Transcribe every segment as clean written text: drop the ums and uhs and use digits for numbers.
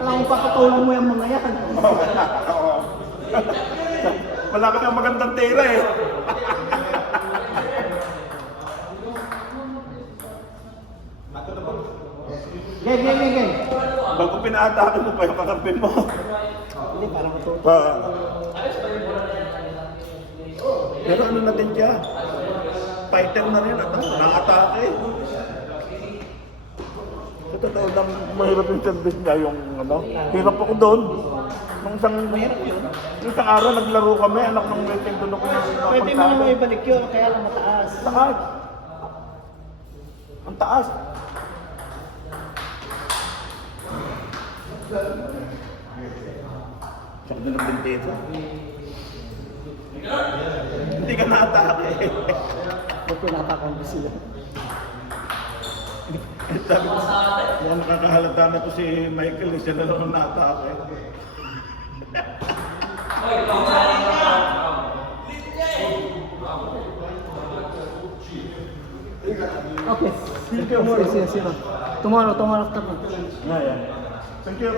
Alam mo, papatulan mo yung mga yan. Oo. Wala ka na magandang tira eh. Gay. Bago pinaatake mo pa yung kakampin mo. Hindi, parang ito. Pero ano na din siya? Fighter na rin at nakatake. Sa totoo lang, mahirap yung service niya, yung ano. Hirap ako doon. Nung isang araw naglaro kami, anak ng waiting doon ako. Pwede mo naman ibalik yun, kaya lang mataas. Taas. Ang taas. Saka doon ang bintesa. Hindi ka na-atake. Kung pinatakan ko sila. Sabi ko, mukhang nakakahalata na to si Michael, siya na naman na-atake. Okay. Thank you. Yes. Tomorrow after. Yeah. Thank you.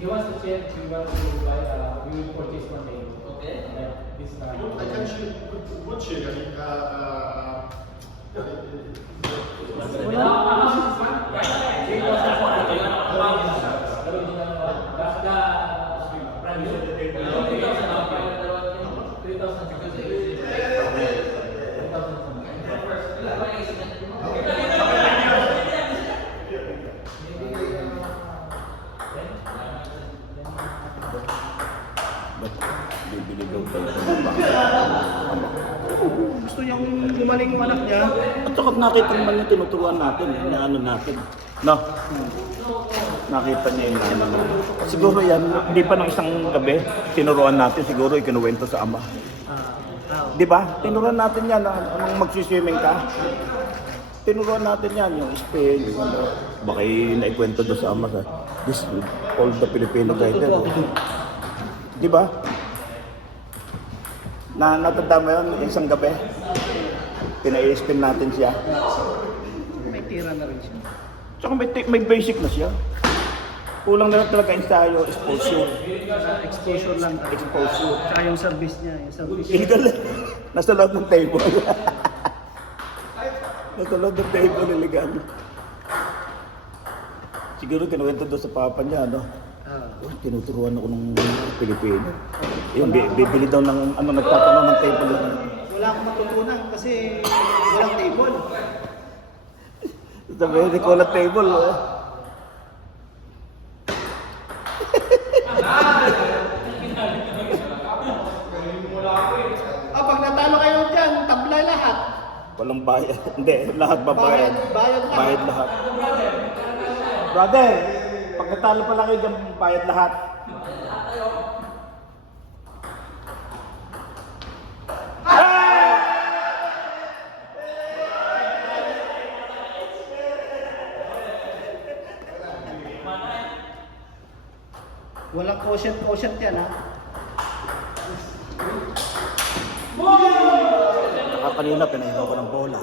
He wants to change, we want to buy, we will purchase one day. Okay. This I can shoot wood shake. Bibili daw tayo. Gusto niyang gumaling yung anak niya. At saka nakita naman yung tinuturuan natin, yung ano natin. No? Nakita niya yung ano naman. Siguro yan, hindi pa ng isang gabi, tinuruan natin, siguro ikinuwento sa ama. Di ba? Tinuruan natin yan, anong magsiswimming ka? Tinuruan natin yan, yung spin, yung ano. Baka naikwento doon sa ama sa this all the Filipino guide. Di ba? Natanda mo yun, isang gabi. Pina-spin natin siya. May tira na rin siya. Tsaka may basic na siya. Kulang na lang talaga ensayo, exposure. Exposure lang. Exposure. Tsaka yung service niya. Illegal. Nasa loob ng table. Nasa loob ng table, illegal. Siguro kinuwento doon sa papa niya, no? Oh, tinuturuan ako ng Pilipino. Yung bibili daw ng ano, nagtatanong ng table lang. Wala akong matutunan kasi walang table. Sabi, hindi ko lang table, oh. Pag natalo kayo dyan, tablay lahat. Walang bayad. Hindi, lahat babayad. Bayad lahat. Bayad lahat. Brother, pag natalo pala kayo dyan, bayad lahat. Walang quotient yan, ha? Saka kanina, pinahilaw ko ng bola.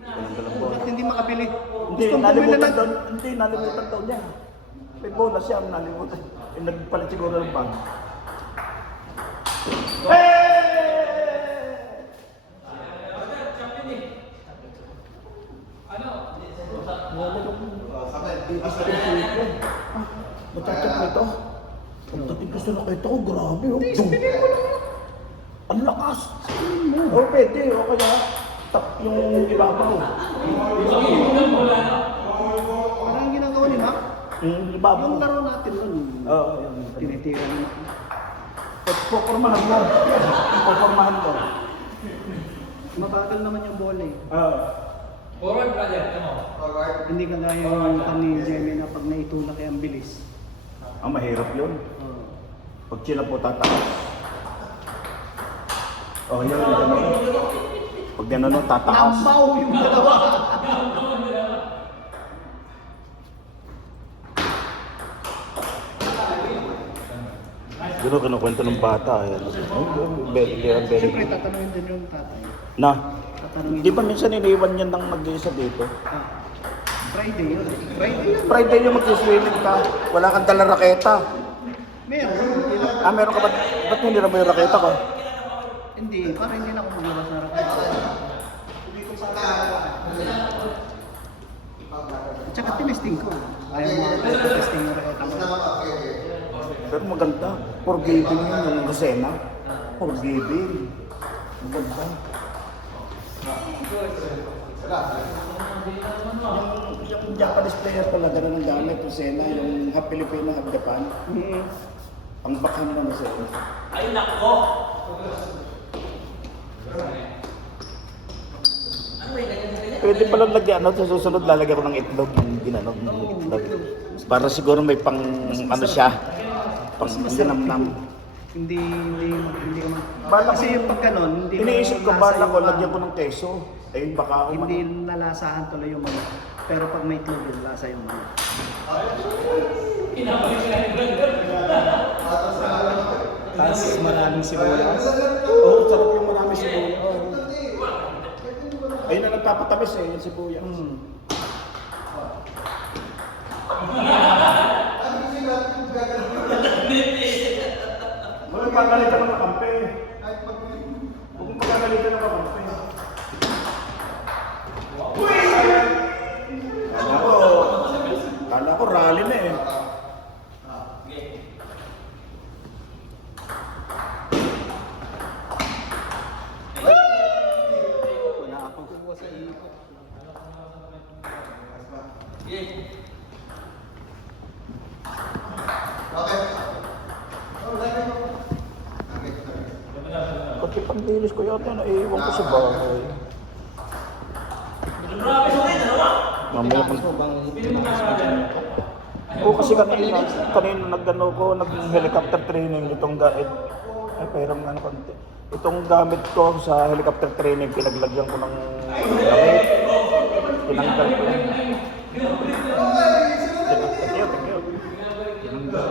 Pinanggalang bola. Ba't hindi makabili? Hindi, nalimutan doon. Hindi, nalimutan daw niya. May bola siya, nalimutan. Nagpalit siguro ng bag. Matachat mo ito. Ang dating gusto na kita ko, grabe. Ang lakas. Oh, pwede. O kaya, yung ibabaw. Parang ginagawa ni Mac. Yung ibabaw. Yung laro natin nun. Oo. Tinitira ni Mac. Popormahan mo. Popormahan mo. Mabagal naman yung bola eh. Forward, brother, come on. Hindi kagaya yung ni Jemmy na pag naitulak ay ang bilis. Ang mahirap yun. Oh. Pag sila po tataas. Oh, yun. Pag gano'n, tataas. Lambaw yung dalawa. Siguro kinukwento ng bata. Ayan. Very. Siyempre, tatanungin din yung tatay. Na, Tatanungin. di ba minsan iniwan yan ng mag-iisa dito? Ah, Friday yun. Friday yun. Friday yung mag-swimming ka. Wala kang dala raketa. Meron. Hindi lang. Ah, meron ka ba? Ba't hindi na mo yung raketa ko? Hindi. Para hindi na ako maglabas na raketa. At saka tinesting ko. Ayaw mo ako testing yung raketa mo. Pero maganda. Forgiving yun yung Lucena. Forgiving. Maganda. Yung Japanese player pala, gano'n ang gamit. Lucena, yung half Filipino, half Japan. Ang bakhang na Lucena. Ay, nako! Pwede pala lagyan, ano, sa susunod lalagyan ko ng itlog, ng ginanong itlog. Para siguro may pang, ano siya, pang ginamnam. Hindi ka mag... Bala Kasi ko- yung pag ganon, hindi Iniisip ko, lasa bala ko, yung- lagyan ko ng keso. Eh, baka ako Hindi nalasahan tuloy yung manok. Pero pag may itlog yun, lasa yung manok. Tapos maraming sibuyas. Oo, sarap yung marami sibuyas. Ayun na nagpapatamis eh, yung sibuyas. Huwag pagalitan ng kakampi. Huwag pagalitan ng kakampi. Kala ko rally na eh. Wala akong kukuha sa ipot. Pati pangdilis ko yata na iwan ko sa bahay. Mamaya pang... Oo, kasi kanina nag-ano ko, nag-helicopter training itong guide. Ay, pero ano konti. Itong gamit ko sa helicopter training, pinaglagyan ko ng gamit. Tinanggal ko yun. Thank you. Tinanggal.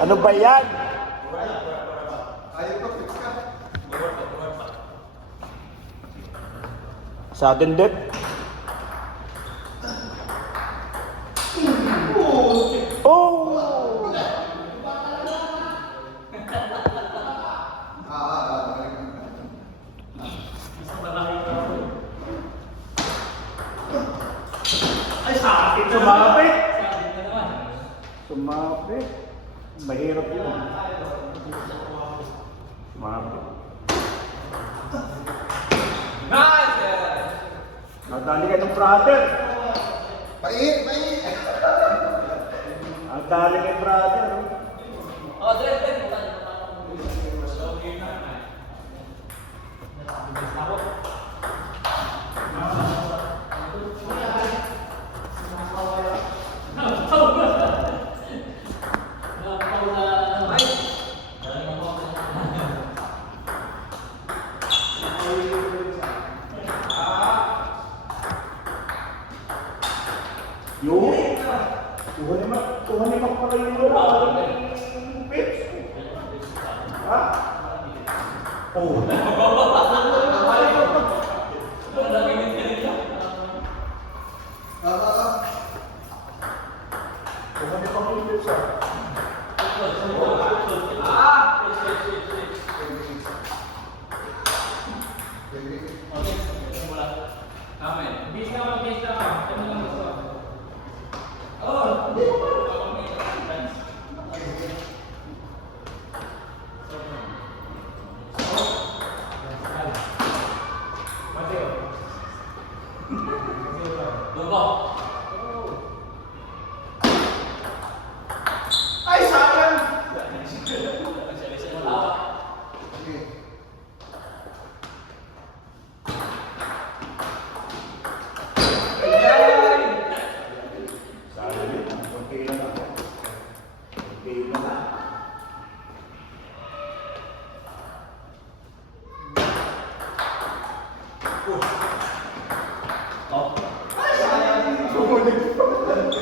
Ano ba yan? Sudden death? Oh! Sumapit! Sumapit. Mahirap yun. Sumapit. Nadali ka ng brother. Bait! Nadali ka ng brother. Oh, direct. Yun. Tuhan naman pala yung pitch. Ha? Oh. Tuhan naman pala yung pitch. Bis ka, mag-bis ka. Ano lang gusto?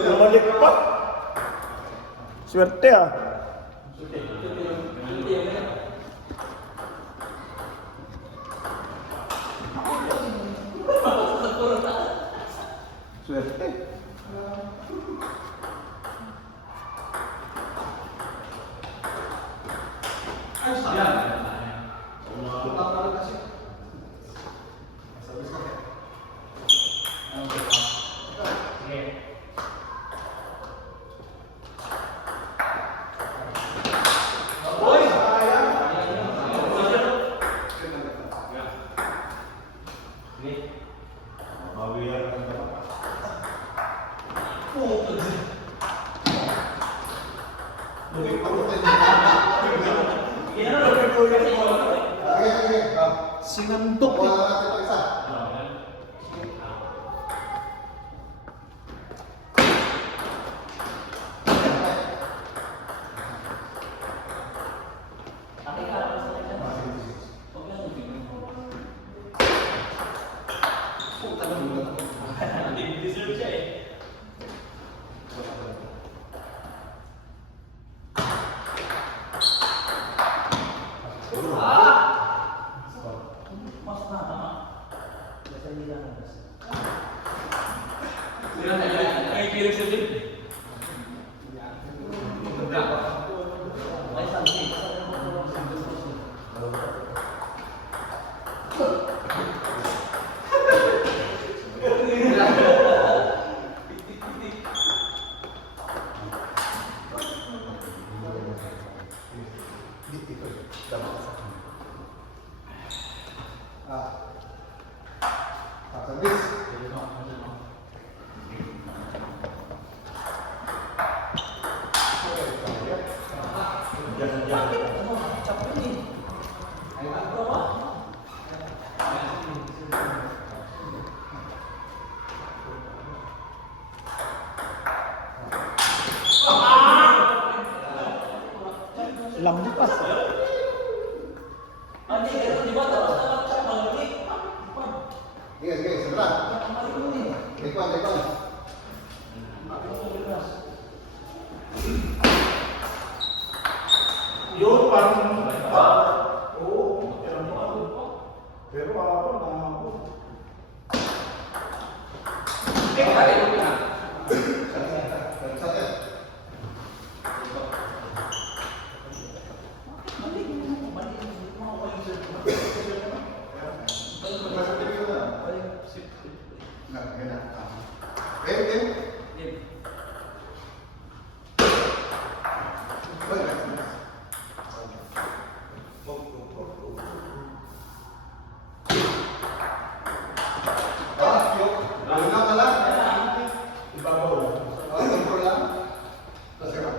Bumalik pa. Swerte ah. Swerte. Sinandok eh. Wala natin ito isa. Service. Lampas. Sige, sige, sebelah. Lekon, lekon. Yun, parang... Oo, pero ako na ako. Satu. Nggak, enak. Em. Yuk. Berenang kalah. Oh, ngumpul lang. Terus sekarang.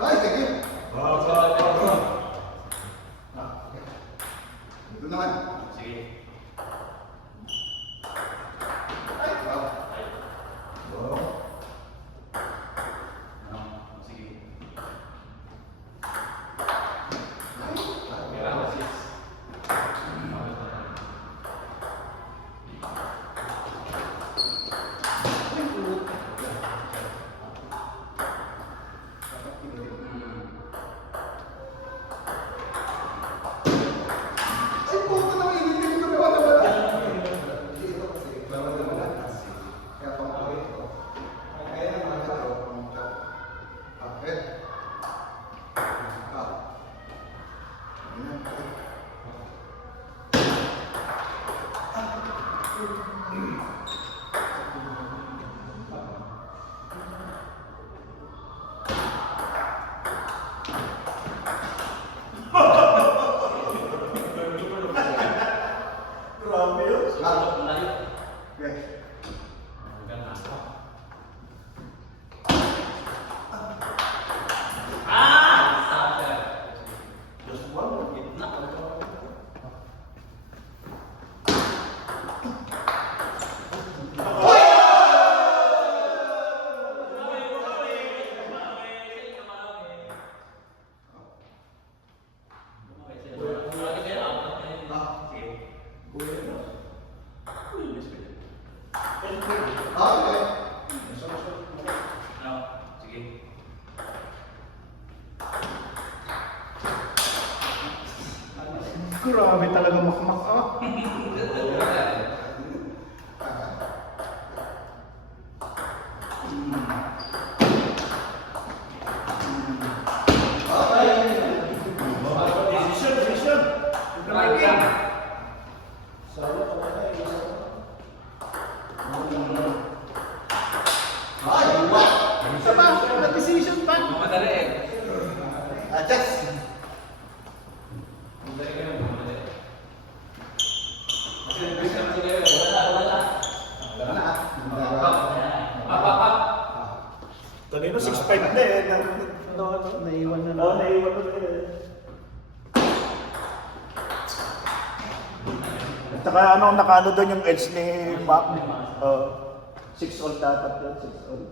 Baik, thank you. Itu naman. Grabe yun. Oke. Just one. Grabe talaga makmak ah. Decision. Isa pa, na-decision pa. Adjust. Kanino 6'5 na eh. Naiwan na Oo, lang. naiwan na eh. At saka ano, nakano doon yung edge ni Mac. 6 all dapat yun, 6 all.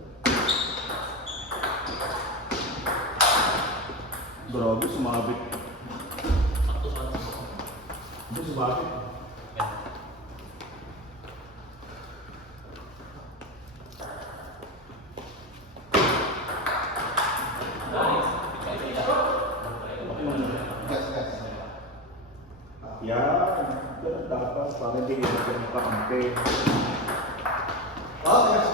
Grabe, sumabit. Sumabit. Yes, yes. Yan, ganun dapat. Para hindi yun yung kakampi. Oh, yes.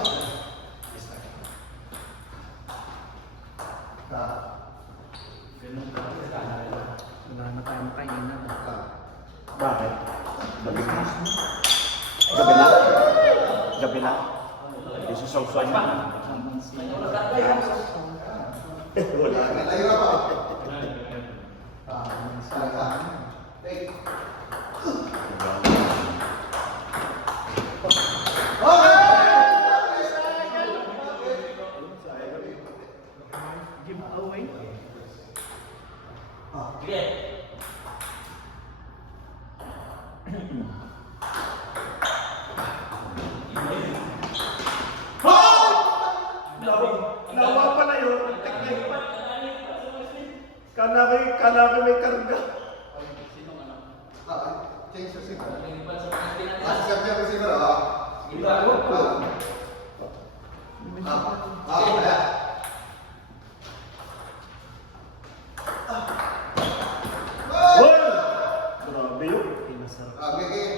Wala na tayong kainan. Bakit? Gabi na. Gabi na? Gabi na? Hindi susawsaw niya. Wala. Layo na pa. Take. Give away. Nawa pa na yun. Kala ko may karga. Change the receiver. Siap niya receiver. Ya. Hoy! Grabe yun. Okay.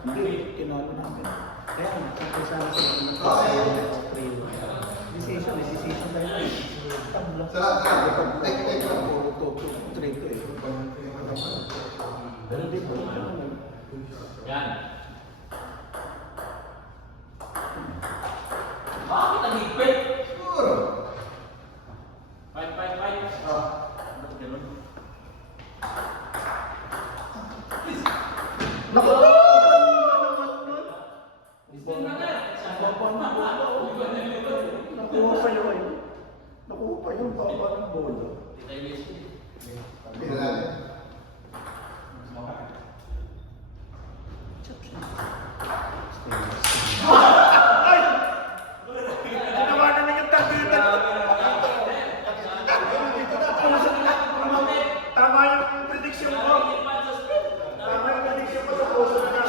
Hindi, kinalo namin. Kaya nga, tapos sa decision tayo. Tabla. Salam. Take. Trade ko eh. Pero di po. Yan. Bakit ang higpit? Siguro. Fight. Naku! Nakuha pa yun eh. Nakuha pa yun. Baba ng bola. Bila natin. Ay! Ginawa na niya yung tagitan. Tama yung prediction ko. Tama yung prediction ko sa puso na.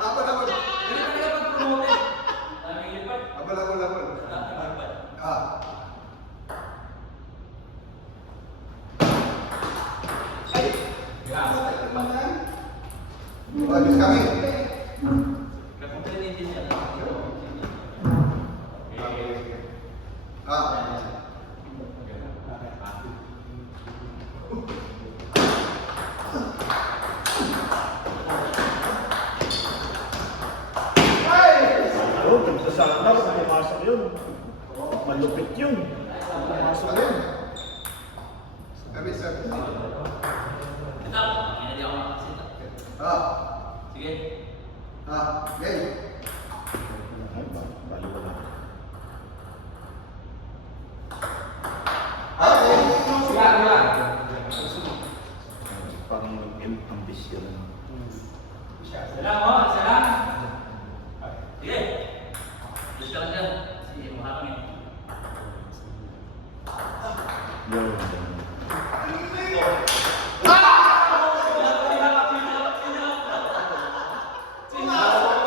Apa naman? Hindi ka nila pag-promote. Daming lipat. Abal. Bagus kami. Oo, tagsasabi na kung pumasok yun. Malupit yun. Pumasok yun. Kami sir. Sige. Game. Ay, bali wala. Parang ambisyon. Salam. Sige. Just ka lang dyan. Sige, mukha kami. Yun. Sige.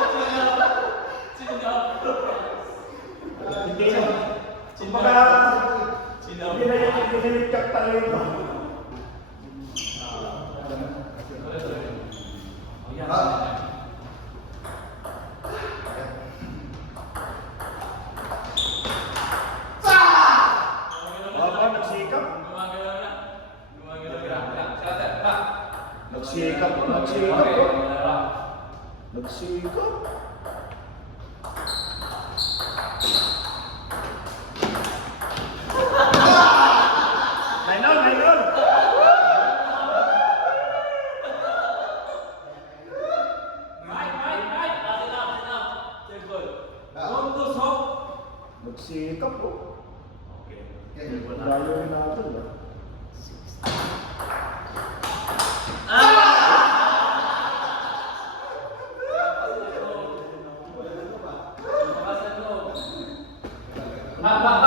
Nagsikap po. Nagsikap. Nainol! Nagsikap po. Layo rin natin ba? Haba.